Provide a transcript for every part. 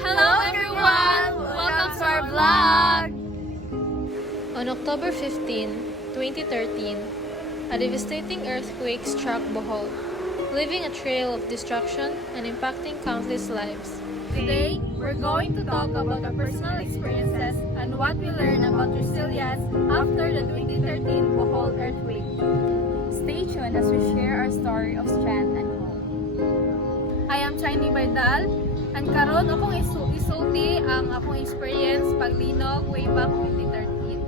Hello everyone! Welcome to our vlog! On October 15, 2013, a devastating earthquake struck Bohol, leaving a trail of destruction and impacting countless lives. Today, we're going to talk about our personal experiences and what we learned about resilience after the 2013 Bohol earthquake. Stay tuned as we share our story of strength and hope. I am Chiny Baydal, and karon akong isulti ang akong experience paglinog way back 2013.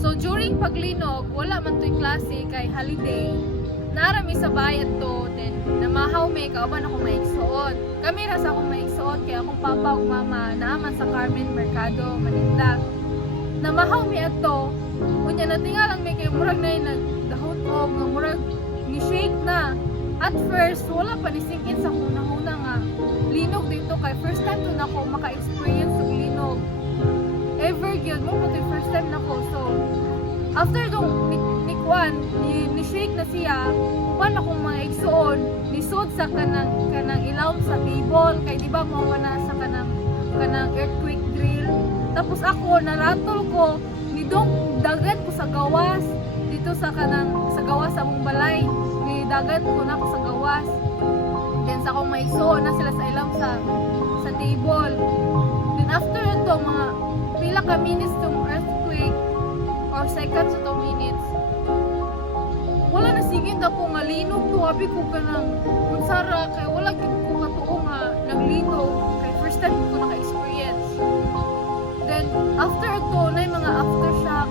So during paglinog, wala man to'y klase kay holiday. Narami sa bayad to, then namahaw may kauban ako maigsuon. Kami ra sa akong maigsuon kay akong papa ug mama naaman sa Carmen Mercado, Manila. Namahaw mi adto, unya natingal lang may kay murag na nagdahon og nga murag ni shake na. At first, wala pa nisingin sa hunang-huna nga linog dito kay first time to nako maka-experience og linog. Ever gyud mo pati first time nako. So after dong ni shake na siya, kuan akong mga igsuon, nisod sa kanang ilaw sa table kay di ba mo na sa kanang earthquake drill. Tapos ako naratol ko ni dong dagat ko sa gawas dito sa gawas sa mong balay. Ni dagat ko na ako sa gawas. Then sa akong maigsuon na sila sa ilaw sa table. Then after ito mga pila ka minutes tong earthquake or seconds to minutes, wala na sigin na ko nga linog to. Abi ko kanang unsara kay wala gid ko katuo nga naglinog kay first time ko naka-experience. Then after ito na mga aftershock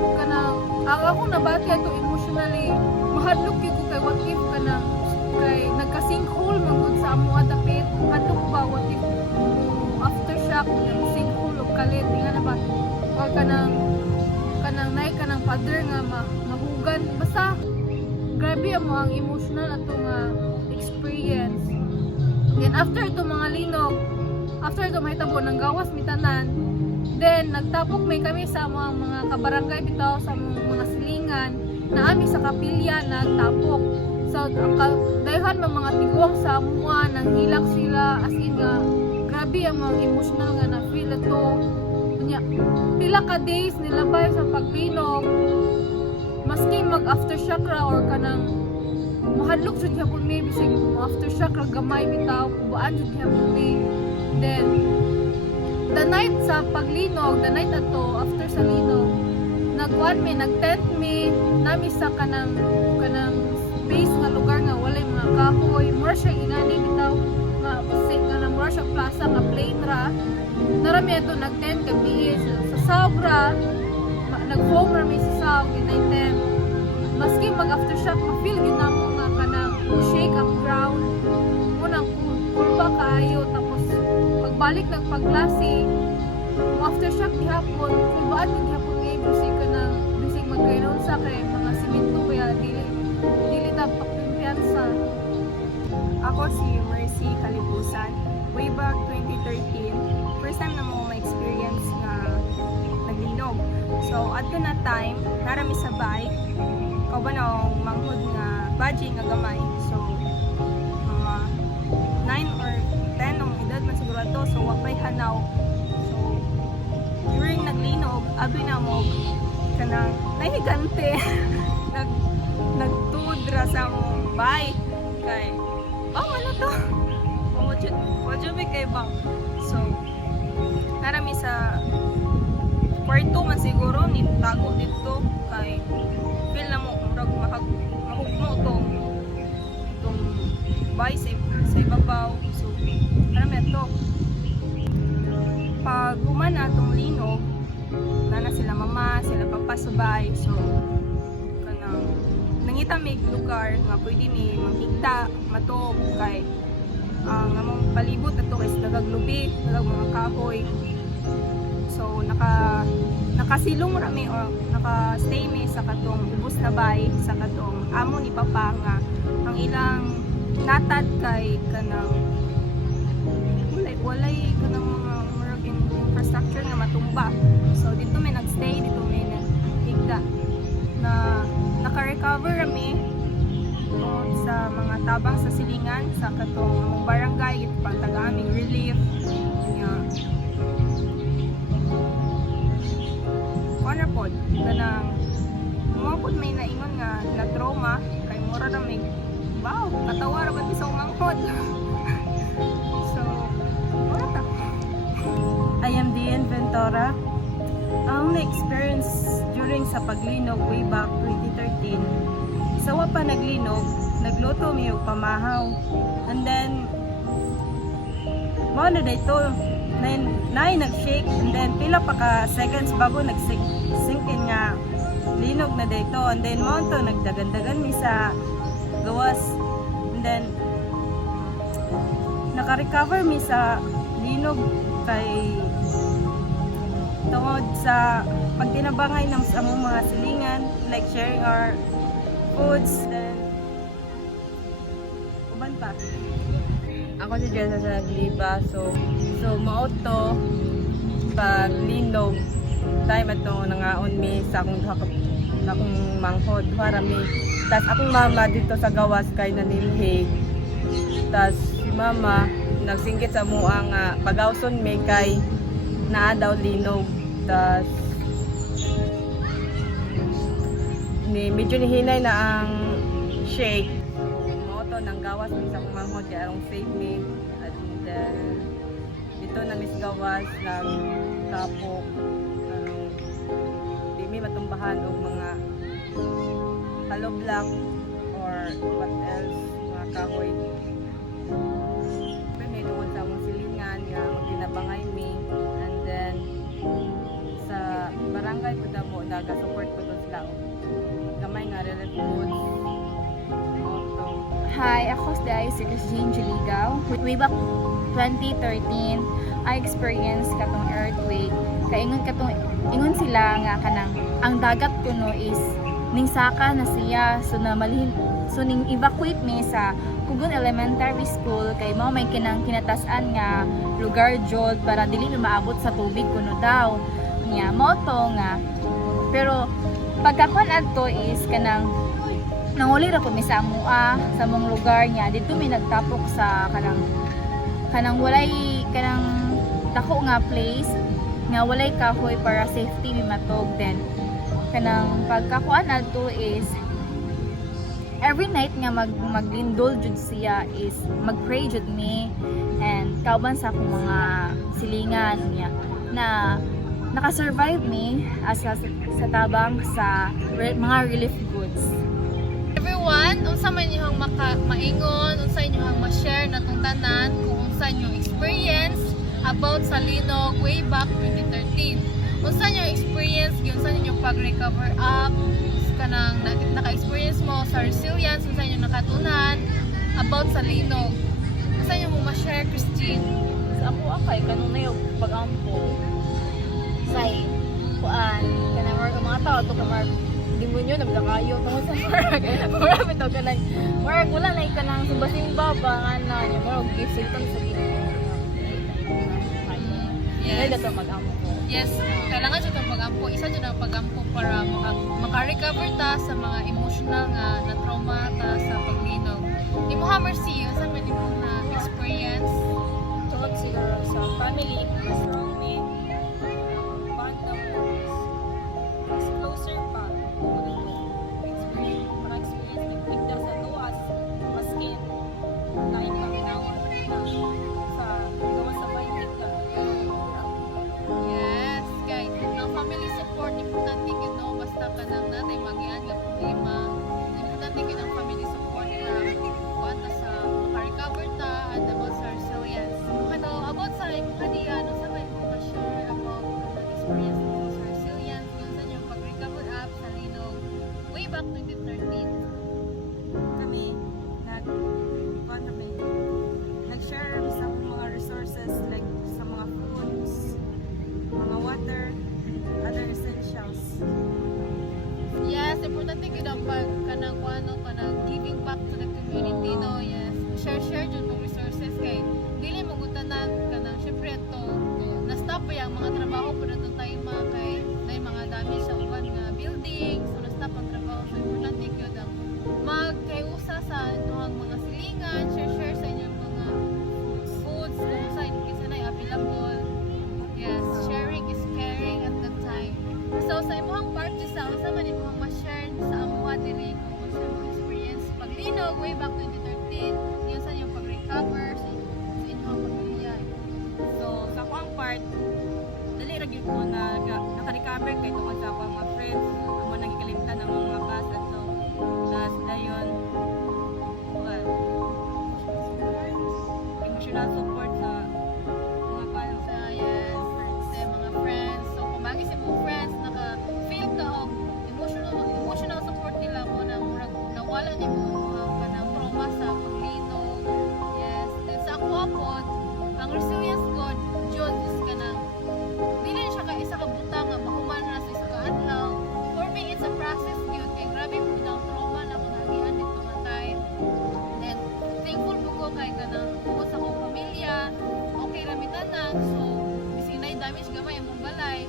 kanang ako nabati ato emotionally. Mahadlok gyud ko kay what if kanang kay nagka-sinkhole man gud sa amo adapit. Hadlok ba what if aftershock ng sinkhole og kalit nga na ba or kanang nay kanang father nga mahugan basta grabe mo ang emotional ato nga experience. Then after ito mga linog, after ito mahitabo ng gawas mitanan, then nagtapok may kami sa mga kabarangay bitaw sa mga silingan na ami sa kapilya nagtapok. So dayhan mga tiguang sa amuan nang hilak sila as in nga grabe ang mga emotional nga na feel ato. Pila ka days nilabay sa paglinog, maski mag aftershock ra or kanang mahadlok jud gyapon may bisig aftershock ra gamay bitaw kubaan jud gyapon may. Then the night sa paglinog, the night ato after sa linog, nag-tent me nami sa kanang space nga lugar nga walay mga kahoy, mura siya ingani bitaw nga sit nga mura siya plaza nga plain ra. Narami ito nag-tent kami sa sobra nag-foam rami sa saw ginay-tent. Maski mag-aftershock ma-feel gid namo nga kanang shake ang ground munang kulba kaayo. Tapos pagbalik ng pagklase mo aftershock gihapon kulbaan gid gihapon nga bisig magkainon sa kay mga simento kaya dili ta pakimpiyansa. Ako si Mercy Kalibusan. Way back 2013, first time na mo ma-experience nga naglinog. So, at na time, narami sa bike, kauban akong manghod nga budgie nga gamay. So, mga 9 or 10 ang edad man siguro to. So, wapay hanaw. So, during naglinog, abi na mo kanang nahigante. Nagtudra sa mong bike. Kay, ano to? Wadyo may kay bang. So, narami sa kwarto man siguro, nitago dito. Kay, feel na mo, murag mahugno itong bicep sa ibabaw. So, narami ito. Pag humana itong linog, nana sila mama, sila papa subay. So, kanang nangita may lugar nga pwede ni manghigda, matog, kay ang among palibot ato is nagaglubi, nagang mga kahoy. So nakasilong rami o naka-stay mi sa katong ubos na bay sa katong amo ni papa nga ang ilang natad kay kanang walay kanang mga infrastructure nga matumba. So dito may nagstay, dito may naghigda na naka-recover rami gud sa mga tabang sa silingan sa katong among barangay gid pang taga-aming relief nya kuan pod kanang mo pod may naingon nga na trauma kay mura ra may wow katawa ra ba bisang manghod so mura ta. I am Dian Ventura. Ang na-experience during sa paglinog way back 2013, sawa pa naglinog, nagluto mi og pamahaw. And then, mo na dito, nay nag-shake, and then pila pa ka seconds bago nag-sink in nga linog na dito. And then mo to nagdagan-dagan mi sa gawas. And then, naka-recover mi sa linog kay tungod sa pagtinabangay ng among mga silingan, like sharing our foods, then uban pa. Ako si Jessa sa Nagliba, so mauto pag linog time ato nangaon mi sa akong manghod para mi. Tas akong mama dito sa gawas kay nanilhig. Tas si mama nagsinggit sa mua nga pagawson mi kay naa daw linog. Tas medyo nihinay na ang shake. Moto nang gawas mi sa manghod kay arong save me. At dito na mis gawas nagtapok di mi matumbahan og mga hollow block or what else mga kahoy. May tungod sa among silingan nga magtinabangay mi, and then sa barangay po na mo naga-support ko doon sila gamay nga relief foods auto. Hi, ako si Christine Juligaw. Way back 2013, I experienced katong earthquake. Ingon sila nga kanang ang dagat kuno is ning saka na siya so ning evacuate mi sa Kugon Elementary School kay mao may kinatasan nga lugar jud para dili na maabot sa tubig kuno daw niya mo to nga. Pero pagkakon adto is kanang nanguli ra ko mi sa amua sa mong lugar niya dito mi nagtapok sa kanang walay kanang dako nga place nga walay kahoy para safety mi matog. Then kanang pagkakuan adto is every night nga maglindol jud siya is magpray jud me and kauban sa akong mga silingan niya na naka-survive me as sa tabang sa mga relief goods. Everyone, unsa man inyong maingon, unsa inyong ma-share natong tanan kung unsa inyong experience about sa linog way back 2013. Unsa inyong experience, unsa inyong pag-recover up, kanang naka-experience mo sa resilience, unsa inyong nakatunan about sa linog. Unsa inyong mo ma-share, Christine? Sa ako akay kanunay og pag-ampo say kuan kanang mga tao to kamar demonyo nagdakayo tungod sa murag bitaw kanang murag wala na kanang simba-simba ba nga na nya murag gisilton sa Ginoo. Yes. Dili to mag-ampo. Yes, kailangan siya itong pag-ampo. Isa dyan ang pag-ampo para maka-recover ta sa mga emotional nga na trauma ta sa paglinog. Imo ha, Mercy, saan man imo na experience? Tungod siguro sa family mas strong me bond na mo mas closer pa experience ni Victor sa tuwas maskin na ipanginawa na sa gawa sa baitik ka. Yes, guys. Ang family support, importante yun, no? Basta ka nang natin mag-ian ng problema. Importante yun ang family support na kuha ta sa maka-recover ta and about sa resilience. About sa kaniya, ano sa may ma-share about the experience mo sa resilience, kung saan yung pag-recover up sa linog way back 2013. Kami nag-share sa mga resources like sa mga foods, mga water, other essentials. Yes, importante yun ang kanang giving back to the community, no? Yes. Share dyan ng resources kay dili mo gutanan kanang syempre ito na-stop pa yung mga trabaho po na itong time kay na yung mga damage sa uban nga buildings so na-stop ang trabaho so importante yun ang magkayusa sa friends, amo nang ikalimtan ang mga bus ato. Tapos dayon, kuan, emotional support sa mga palo. Sa mga friends. So kung magi sa mga friends naka-feel ka og emotional support nila mo na murag nawala ni mo ang kanang trauma sa paglino. Yes. Then sa ako apod, ang resilience god jud is kanang dili siya ka isa ka butang nga mahuman na sa isa ka adlaw. For me it's a process gyud kay grabe po ang trauma na kung nagian dito nga time. Then thankful po ko kay kanang tungkol sa akong pamilya. Okay ra mi tanan. So bising na damage gamay imong balay.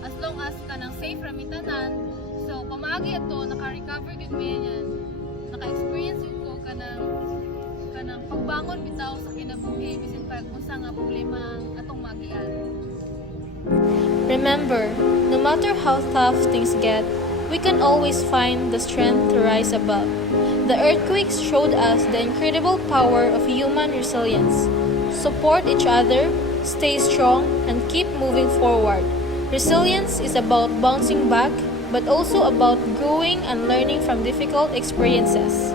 As long as kanang safe ra mi tanan. So pamaagi ato naka-recover gyud mi yan. Naka-experience yun ko kanang pagbangon bitaw sa kinabuhi bisin pag unsa nga problema ang atong magian. Remember, no matter how tough things get, we can always find the strength to rise above. The earthquakes showed us the incredible power of human resilience. Support each other, stay strong, and keep moving forward. Resilience is about bouncing back, but also about growing and learning from difficult experiences.